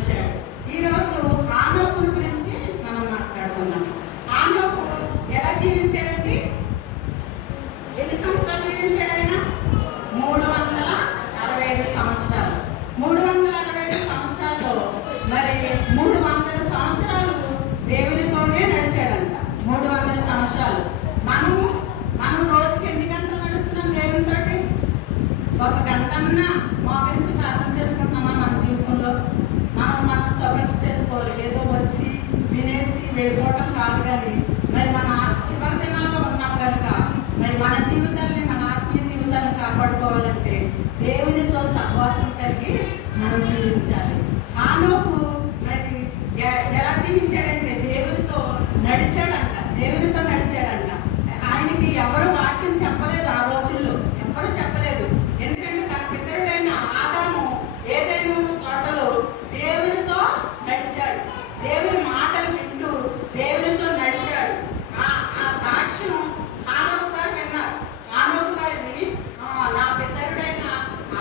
నడిచాడు. ఈరోజు హానోకు గురించి మనం మాట్లాడుకున్నాం. హానోకు ఎలా జీవించాడండి? ఎన్ని సంవత్సరాలు జీవించాడు ఆయన? 365 సంవత్సరాలు. 365 సంవత్సరాల్లో మరి 300 సంవత్సరాలు దేవునితోనే నడిచాడంట. 300 సంవత్సరాలు. మనం రోజుకి ఎన్ని గంటలు నడుస్తున్నాం దేవునితోటి? 1 గంటన్నా మోకరించి ప్రార్థన చేసుకుంటున్నామా? మన జీవితంలో మనం సబ్మిట్ చేసుకోవాలి. ఏదో వచ్చి వినేసి వెళ్ళిపోవటం కాదు. కానీ మరి మన చివరి దినాల్లో ఉన్నాం కనుక మరి మన జీవితాన్ని, మన ఆత్మీయ జీవితాన్ని కాపాడుకోవాలంటే దేవునితో సహవాసం కలిగి మనం జీవించాలి. హానోకు మరి ఎలా జీవించాడంటే దేవునితో నడిచాడంట. దేవునితో నడిచాడంట. ఆయనకి ఎవరు వాక్యం చెప్పలేదు. ఆ రోజుల్లో ఎవరు చెప్పలేదు. ఎందుకంటే తన పితరుడైన ఆదాము ఏదైనా తోటలో దేవునితో నడిచాడు. దేవుని మాటలు వింటూ దేవునితో నడిచాడు. ఆ సాక్ష్యం హానోకు గారు విన్నారు. హానోకు గారు విని నా పితరుడైన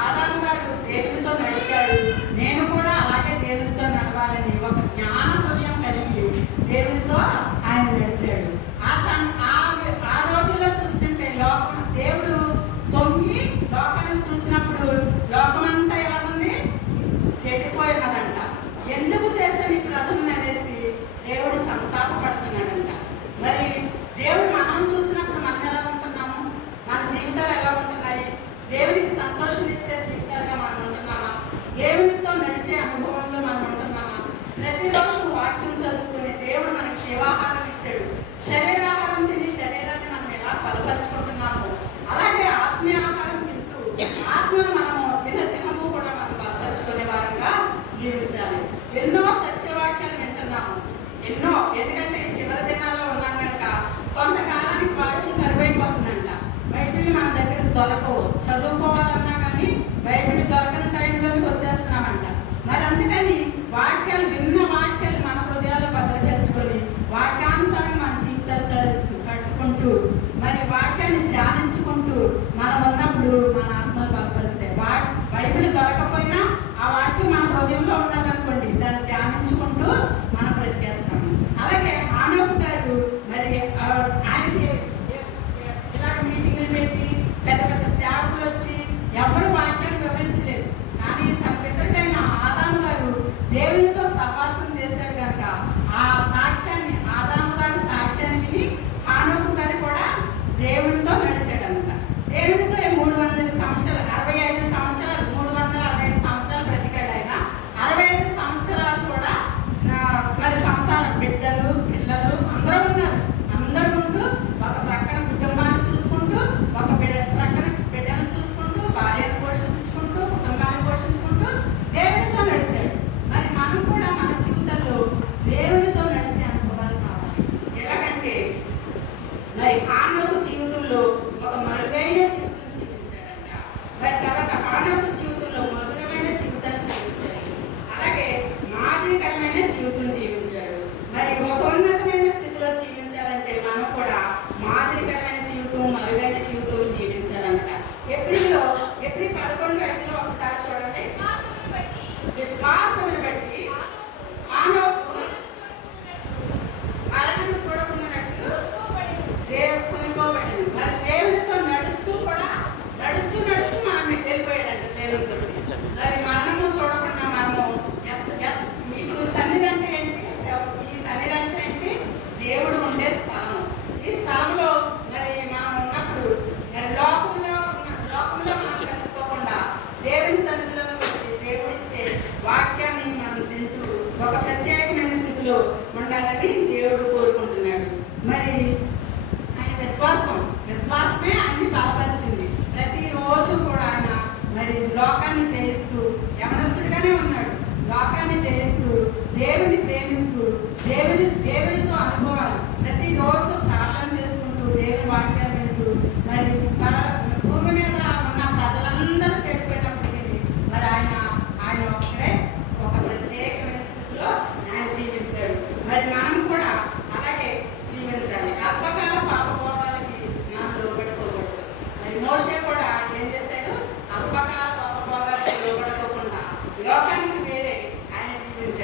ఆదాము గారు దేవునితో నడిచాడు, నేను కూడా అలాగే దేవునితో నడవాలని ఒక జ్ఞాన హృదయం కలిగి దేవునితో ఆయన నడిచాడు. ఆ రోజుల్లో చూస్తుంటే దేవుడు తొంగి లోకాన్ని చూసినప్పుడు లోకమంతా ఎలా ఉంది? చెడిపోయినదంట. ఎందుకు చేశాను ఈ ప్రజలను అనేసి దేవుడు సంతాపపడుతున్నాడంట. మరి దేవుడు మనం చూసినప్పుడు మనం ఎలా ఉంటున్నాము? మన జీవితాలు ఎలా ఉంటున్నాయి? దేవునికి సంతోషం ఇచ్చే జీవితాలుగా మనం ఉంటున్నామా? దేవునితో నడిచే అనుభవంలో మనం ఉంటున్నామా? ప్రతిరోజు వాక్యం చదువుకుని దేవుడు మనకి జీవాహారం ఇచ్చాడు. శరీరాహారం తిని శరీరాన్ని మనం ఎలా బలపరుచుకుంటున్నామో అలాగే ఆత్మీయ ఆహారం తింటూ ఆత్మను మనము దినదినము కూడా మనం బలపరుచుకునే వారంగా జీవించాలి. ఎన్నో సత్యవాక్యాలు వింటున్నాము. ఎన్నో, ఎందుకంటే చివరి దినాల్లో ఉన్నాం కనుక కొంతకాలానికి వాక్యం కరువైపోతుందంట. బైబిల్ మన దగ్గర దొరకవు. చదువుకోవాలన్నా కానీ బైబిల్ దొరకని టైంలోకి వచ్చేస్తున్నామంట. మరి అందుకని వాక్యాలు, విన్న వాక్యాలు మన హృదయాల్లో భద్రపరుచుకొని వాక్యానుసారంగా మన జీవితాలు కట్టుకుంటూ మరి వాక్యాన్ని ధ్యానించుకుంటూ మనం ఉన్నప్పుడు మన ఆత్మలు బలపరుస్తాయి. బైబిల్ దొరకపోయినా ఆ వాక్యం మన హృదయంలో ఉన్నదనుకోండి, దాన్ని ధ్యానించుకుంటూ మనం బ్రతికేస్తాము. అలాగే హానోకు గారు మరి ఆయనకి ఇలాగ మీటింగ్లు పెట్టి పెద్ద పెద్ద సేవకులు వచ్చి ఎవరు వాక్యాన్ని వివరించలేదు. కానీ తన పితరుడైన ఆదాము గారు దేవునితో సహవాసం చేశారు కనుక ఆ సాక్ష్యాన్ని, ఆదాము గారి సాక్ష్యాన్ని విని హానోకు గారు కూడా దేవునితో నడిచాడనమాట. దేవునితో 300 సంవత్సరాలు, 65 సంవత్సరాలు, 365 సంవత్సరాలు బ్రతికాడు ఆయన. 65 సంవత్సరాలు కూడా మరి సంసారం, బిడ్డలు, పిల్లలు అందరూ ఉన్నారు. అందరూ ఉంటూ ఒక ప్రక్కన కుటుంబాన్ని చూసుకుంటూ, ఒక ప్రక్కన బిడ్డను చూసుకుంటూ, భార్యను పోషించుకుంటూ, కుటుంబాన్ని పోషించుకుంటూ దేవునితో నడిచాడు. మరి మనం కూడా మన జీవితంలో దేవునితో నడిచే అనుభవాలు కావాలి. ఎలాగంటే మరి హానోకు జీవితంలో ఒక మరుగైన జీవితం జీవించాడంట. మరి తర్వాత హానోకు జీవితంలో మధురమైన జీవితాన్ని జీవించాడు. అలాగే మాదిరికరమైన జీవితం జీవించాడు. మరి ఒక ఉన్నతమైన స్థితిలో జీవించాలంటే మనం కూడా మాదిరికరమైన జీవితం, మరుగైన జీవితం జీవించాలన్నమాట. ఏప్రిల్ 11:5 ఒకసారి చూడండి. విశ్వాసమును బట్టి హానోకు మరణము చూడకున్నట్లు దేవుడు కొనుకోబడింది. మరి దేవునితో నడుస్తూ మనం వెళ్ళిపోయాడంట దేవునితో. మరి మరణము చూడకుండా మనము మీకు సన్నిధి అంటే ఏంటి? ఈ సన్నిధి అంటే ఏంటి? దేవుడు ఉండే స్థలం. ఈ స్థలంలో మరి మనం ఉన్నప్పుడు లోకంలో మనం కలిసిపోకుండా దేవుని సన్నిధిలోకి వచ్చి దేవుడిచ్చే వాక్యాన్ని మనం వింటూ ఒక ప్రత్యేకమైన స్థితిలో ఉండాలని దేవుడు కోరుకుంటున్నాడు. మరి ఆయన విశ్వాసమే ఆయన్ని బలపరిచింది. ప్రతిరోజు కూడా ఆయన మరి లోకాన్ని జయిస్తూ యవనస్తుడిగానే ఉన్నాడు. లోకాన్ని జయిస్తూ దేవుని ప్రేమిస్తూ దేవునితో అనుభవాలు ప్రతిరోజు ప్రార్థన చేసుకుంటూ దేవుని వాక్యాలు వింటూ మరి భూమి మీద ఉన్న ప్రజలందరూ చెడిపోయినప్పటికీ మరి ఆయన ఒక్కడే ఒక ప్రత్యేకమైన స్థితిలో ఆయన జీవించాడు. మరి మనం కూడా అలాగే జీవించాలి. అల్పకాల పాపభోగాలకి మనం లోబడిపోకూడదు. మరి మోషే కూడా ఏం చేశాడు? అల్పకాల పాపభోగాలకి లోబడుకోకుండా లోకానికి వేరే ఆయన జీవించాడు.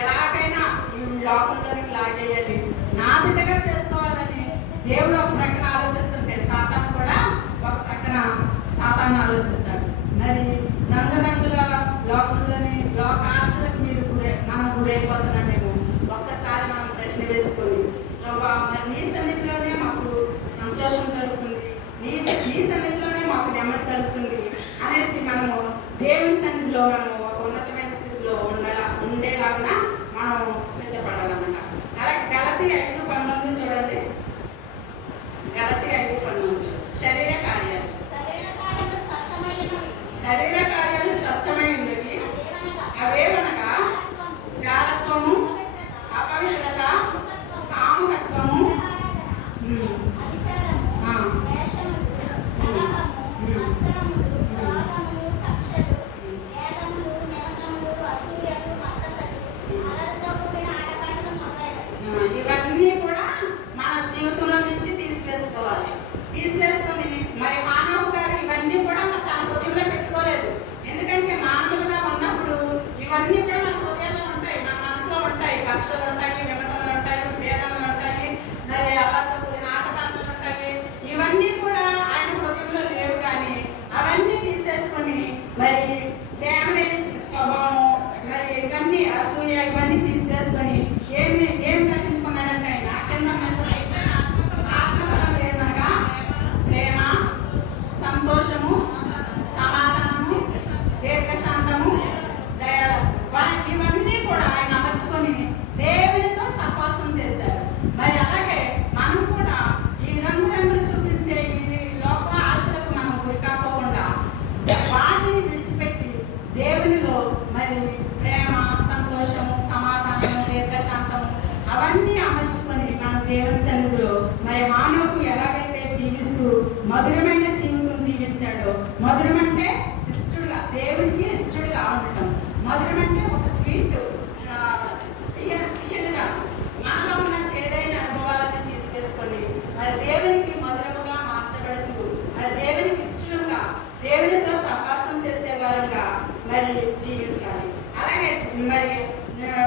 ఎలాగైనా ఈ లోకంలోనికి లాగేయాలి, నా బిడ్డగా చేసుకోవాలని దేవుడు ఒక ప్రక్కన ఆలోచిస్తుంటే సాతాను కూడా ఒక ప్రక్కన ఆలోచిస్తాడు. మరి రంగురంగుల లోకంలోని లోకాశలకు మనం గురైపోతున్నామేమో ఒక్కసారి మనం ప్రశ్న వేసుకొని, మరి నీ సన్నిధిలోనే మాకు సంతోషం కలుగుతుంది, నీ సన్నిధిలోనే మాకు నెమ్మది కలుగుతుంది అనేసి మనము దేవుని సన్నిధిలో మనము ఒక ఉన్నతమైన స్థితిలో ఉండేలాగా మనం సిద్ధపడాలన్నమాట. అలాగే గలతీ 5:19 చూడండి. గలతీ 5:19 శరీర కార్యాలు స్పష్టమైనవి, అవేమనగా జారత్వము, అపవిత్రత, కాముకత్వము, ఇవన్నీ కూడా మన జీవితంలో నుంచి తీసివేసుకొని మరి మానవు గారు ఇవన్నీ కూడా తన హృదయంలో పెట్టుకోలేదు. ఎందుకంటే మానవులుగా ఉన్నప్పుడు ఇవన్నీ కూడా మన హృదయంలో ఉంటాయి, మన మనసులో ఉంటాయి. కక్షలు ఉంటాయి, విమతలు ఉంటాయి, భేదములు ఉంటాయి, మరి అబద్ధకులు నాటకాలు ఉంటాయి. ఇవన్నీ కూడా ఆయన హృదయంలో లేవు. కానీ అవన్నీ తీసేసుకొని మరి ప్రేమ స్వభావం, మరి ఇవన్నీ అసూయ, ఇవన్నీ తీసేసుకొని ఏం గ్రహించుకున్నాడంటే ఆయన కింద ఆత్మబలం లేదనగా ప్రేమ, సంతోషము, సమాధానము, దీర్ఘశాంతము, దయాళత్వం, ఇవన్నీ కూడా ఆయన అమర్చుకొని దేవునితో సహవాసం చేశారు. మరి అలాగే మనం కూడా ఈ రంగురంగులు చూపించే ఈ లోక ఆశలకు మనం గురికాకోకుండా వాటిని విడిచిపెట్టి దేవునిలో మరి ప్రేమ, సంతోషము, సమాధానము, దీర్ఘశాంతము అవన్నీ అమర్చుకొని మనం దేవుని సన్నిధిలో మరి మానవుకు ఎలాగైతే జీవిస్తూ మధురమైన జీవితం జీవించాడో, మధురం అంటే ఇష్టడుగా, దేవునికి ఇష్టడుగా ఉండటం. మధురం అంటే ఒక స్వీట్, తీయగా మనలో ఉన్న చేదైన అనుభవాలను తీసేసుకొని మరి దేవునికి మధురముగా మార్చబడుతూ మరి దేవునికి ఇష్టలుగా, దేవునితో సహవాసం చేసే వారంగా మరి జీవించాలి. అలాగే మరి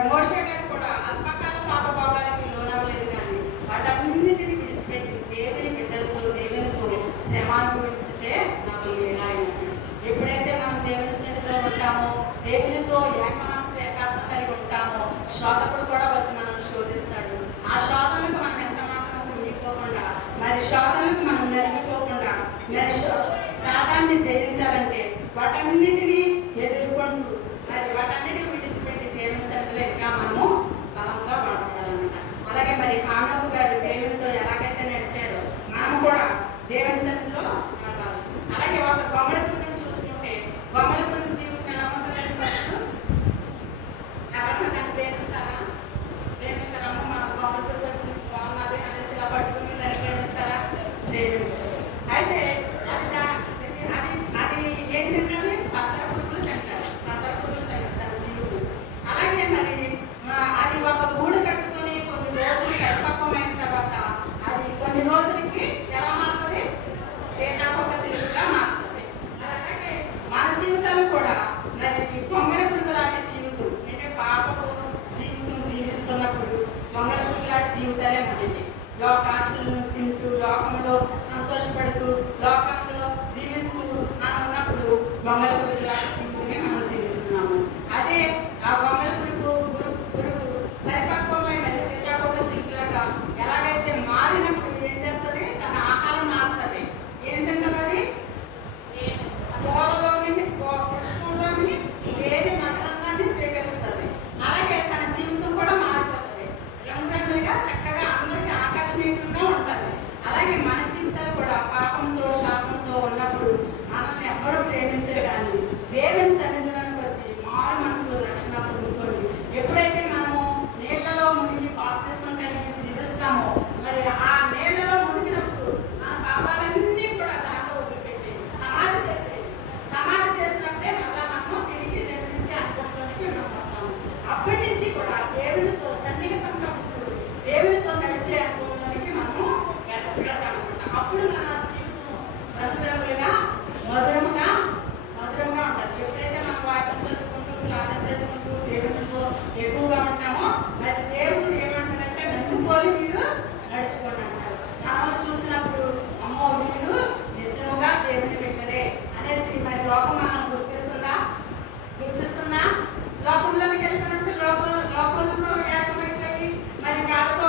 మోషే గారు కూడా అల్పకాల పాపభోగాలకి లోనవ్వలేదు. కానీ వాటన్నిటిని విడిచిపెట్టి దేవుని బిడ్డలతో, దేవునితో శ్రమ అనుభవించుటే నాకు ఆయన. ఎప్పుడైతే మనం దేవుని సన్నిధిలో ఉంటామో, దేవునితో ఏక మనసు ఏకాత్మ కలిగి ఉంటామో, శోధకుడు కూడా వచ్చి మనం శోధిస్తాడు. ఆ శోధనలకు మనం ఎంత మాత్రం కుంగిపోకుండా, మరి శోధనలకు మనం నలిగిపోకుండా, మరి శాతాన్ని జయించాలంటే వాటన్నిటినీ ఎదుర్కొంటూ మరి వాటన్నిటిని విడిచిపెట్టి దేవుని సన్నిధిలో ఇంకా మనము బలంగా వాడుకోవాలన్నమాట. అలాగే మరి హానోకు గారు దేవునితో ఎలాగైతే నడిచారో మనం కూడా దేవుని సన్నిధిలో నడవాలి. అలాగే ఒక గొమ్మలపురిని చూసుకుంటే, గొమ్మలపురి జీవితం ఎలా ఉంటుందంటే, ఫస్ట్ ఎవరైనా ప్రేమిస్తారమ్మా, మా గొమ్మలపురికి వచ్చింది బాగున్నది అనేసి ఇలా పట్టుకుని దాన్ని ప్రేమిస్తారా? ప్రేమించారు. అయితే అది ఏంటంటే పసర పురుగులు తింటారు దాని జీవులు. అలాగే మరి అది ఒక గూడు కట్టుకొని కొన్ని రోజులు పరిపక్వమైన తర్వాత అది కొన్ని రోజులకి ఎలా మారుతుంది? సీతాకోక సిలుకగా మారుతుంది. అలాగే మన జీవితాలు కూడా మరి కొమ్మల పురుగు లాంటి జీవితం, అంటే పాపపు జీవితం జీవిస్తున్నప్పుడు కొమ్మల పురుగు లాంటి జీవితాలే మనకి. లోకాశలను తింటూ, లోకంలో సంతోషపడుతూ, లోకంలో జీవిస్తూ మనం ఉన్నప్పుడు గొమ్మల పురుగు లాంటి జీవితమే మనం జీవిస్తున్నాము. అదే ఆ గొమ్మల పురుగు పరిపక్వమై మరి సీతాకోక సిలుకలాగా ఎలాగైతే మారినప్పుడు ఏం చేస్తుంది? తన ఆహారం మారుతుంది. ఏంటంటే అది పూలలోని, పుష్పంలోని దేని మకరంగాన్ని స్వీకరిస్తుంది. అలాగే తన జీవితం కూడా మారిపోతుంది, రంగురంగులుగా చక్కగా అందరికీ ఆకర్షణీయంగా ఉంటుంది. అలాగే మన జీవితాలు కూడా పాపంతో, శాపంతో ఉన్నప్పుడు మనల్ని ఎవ్వరూ ప్రేమించరు. కానీ దేవుని సన్నిధిలోకి వచ్చి మారు మనసులో రక్షణ పొందుకోండి. తెచ్చుకోండి అంటారు. మనల్ని చూసినప్పుడు అమ్మో వీళ్ళు నిజముగా దేవుని బిడ్డలే అనేసి మరి లోకం మనం గుర్తిస్తుందా? లోకంలోకి వెళ్ళినప్పుడు లోకంలో ఏకమైపోయి మరి వాళ్ళతో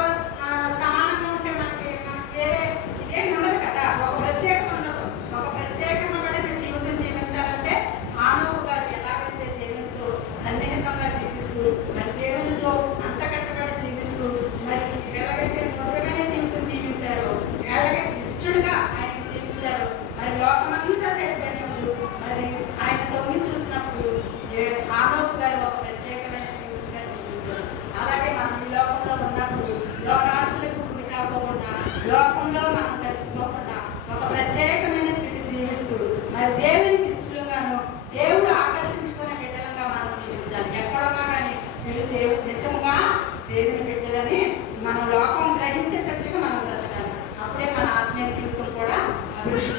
సమానంగా ఉంటే మనకి వేరే ఇదేమి ఉండదు కదా. ఒక ప్రత్యేకత ఉండదు. ఒక ప్రత్యేకమైన జీవితం జీవించాలంటే హానోకు గారు ఎలాగైతే దేవునితో సన్నిహితంగా జీవిస్తూ మరి దేవునితో అంటకట్టబడి జీవిస్తూ మరి ఎలాగైతే మధురమైన జీవితం జీవించారో, ఎలాగైతే ఇష్టడుగా ఆయనకి జీవించారో, మరి లోకమంతా చెప్పినప్పుడు మరి ఆయన తొంగి చూసినప్పుడు హానోకు గారు ఒక ప్రత్యేకమైన జీవితంగా జీవించారు. అలాగే మనం ఈ లోకంలో ఉన్నప్పుడు లోకాశలకు గురి కాకుండా, లోకంలో మనం కలిసిపోకుండా ఒక ప్రత్యేకమైన స్థితి జీవిస్తూ మరి దేవునికి ఇష్టంగాను దేవుడు ఆకర్షించుకునే బిడ్డలుగా మనం జీవించాలి. ఎక్కడున్నా కానీ మీరు నిజంగా దేవుని బిడ్డలని మన లోకం గ్రహించేటట్టుగా మనం బ్రతకాలి. అప్పుడే మన ఆత్మీయ జీవితం కూడా అభివృద్ధి